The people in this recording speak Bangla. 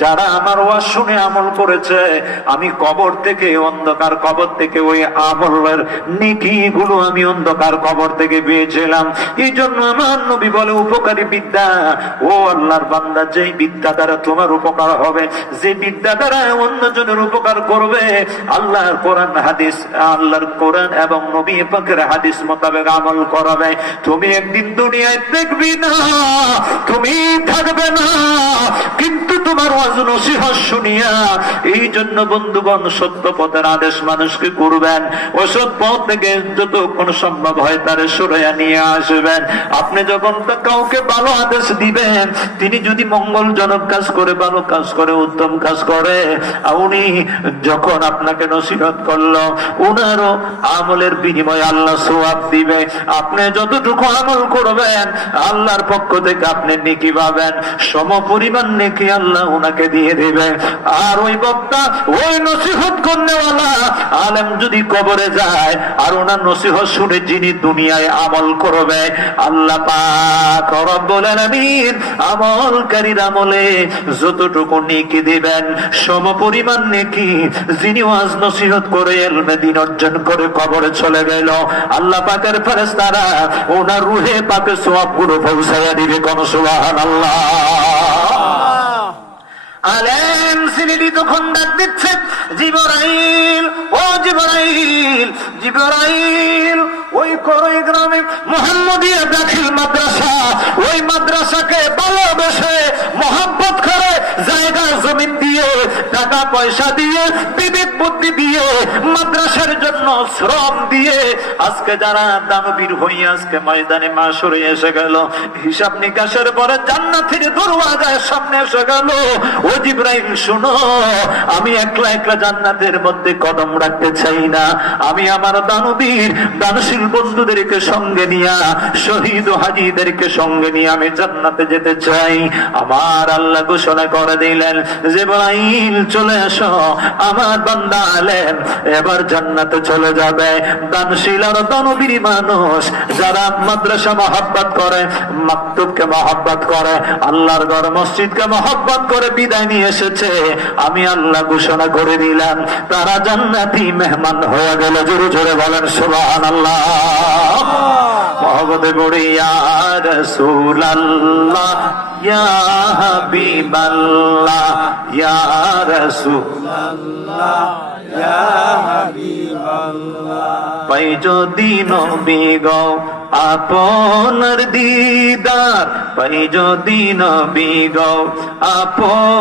যারা আমার ওয়াজ শুনে আমল করেছে, আমি কবর থেকে, অন্ধকার কবর থেকে ওই আমলের নিকি গুলো আমি অন্ধকার কবর থেকে পেয়েছিলাম। এই জন্য আমার নবী বলে, উপকারী বিদ্যা, ও আল্লাহর বান্দা, যেই বিদ্যা দ্বারা তোমার উপকার হবে, যে বিদ্যা দ্বারা অন্যজনের উপকার করবে, আল্লাহর কোরআন, হাদিস, আল্লাহর কোরআন এবং নবী পাকের হাদিস মোতাবেক আমল করাবে। তুমি একদিন দুনিয়ায় দেখবি না, তুমি থাকবে না। এই জন্য বন্ধুগণ সত্য পথের আদেশ মানুষকে করবেন। অসৎ পথ থেকে যতক্ষণ সম্ভব হয় তারে সরাইয়া নিয়ে আসবেন। আপনি যখন কাউকে ভালো আদেশ দিবেন, তিনি যদি মঙ্গলজনক কাজ করে, ভালো কাজ করে, উত্তম কাজ করে উনি যখন আপনাকে নসিহত করল, উনারও আমলের বিনিময়ে আল্লাহ সোয়াব দিবে। আপনি যতটুকু আমল করবেন, আল্লাহর পক্ষ থেকে আপনি নেকি পাবেন। সম পরিমাণ নেকি আল্লাহ উনাকে দিয়ে দেবে। আর ওই বক্তা, ওই নসিহত করনেওয়ালা, আলেম যদি কবরে যায়, আর ওনার নসিহত শুনে যিনি দুনিয়ায় আমল করবে, আল্লাহ আমলকারীর আমলে যতটুকু নেকি দিবেন নেকি যিনি ওয়াজ নসিহত করে এলমে দিন অর্জন করে কবরে চলে গেল। আল্লাহ পাকের ফেরেশতারা ওনার রুহে পাকে সওয়াবগুলো পৌঁছাইয়া দিবে কোন আলেম সিরিডি তখন ডাক দিচ্ছে। জিবরাইল, ও ওই করই গ্রামে মোহাম্মদিয়া দাখিল মাদ্রাসা। ওই মাদ্রাসাকে ভালোবেসে মহাব্বত করে জায়গা জমিন দিয়ে, টাকা পয়সা দিয়ে, বিবেক বুদ্ধি দিয়ে, মাদ্রাসার জন্য শ্রম দিয়ে, আজকে যারা দানবীর হইয়া আজকে ময়দানে মাসরে এসে গেল, হিসাব নিকাশের পরে জান্নাতের দরওয়াজার সামনে এসে গেল। ও জিব্রাইল, শুনো, আমি একলা একলা জান্নাতের মধ্যে কদম রাখতে চাই না। আমি আমার দানবীর দানশীল বন্ধুদেরকে সঙ্গে নিয়া, শহীদ হাজিদেরকে সঙ্গে নিয়ে আমি জান্নাতে যেতে চাই। আমার আল্লাহ ঘোষণা করে দিলেন জিব্রাইল চলে আসো আমার বান্দা আলেন এবার জান্নাতে চলে যাবে। দানশীল আর দানবীর মানুষ যারা মাদ্রাসা মহাব্বত করে, মাকতুবকে মহাব্বত করে, আল্লাহর ঘর মসজিদকে মহাব্বত করে বিদায় নিয়ে এসেছে। আমি আল্লাহ ঘোষণা করে দিলাম, তারা জান্নাতি মেহমান হয়ে গেল। জোরে জোরে বলেন সুবহান আল্লাহ মহব্বতে পড়ি ইয়া রাসূলুল্লাহ, ইয়া হাবিবাল্লাহ। ইয়া রাসূল পাই যদি নবী গো, আপনার দিদার পাই যদি নবী গো, আপন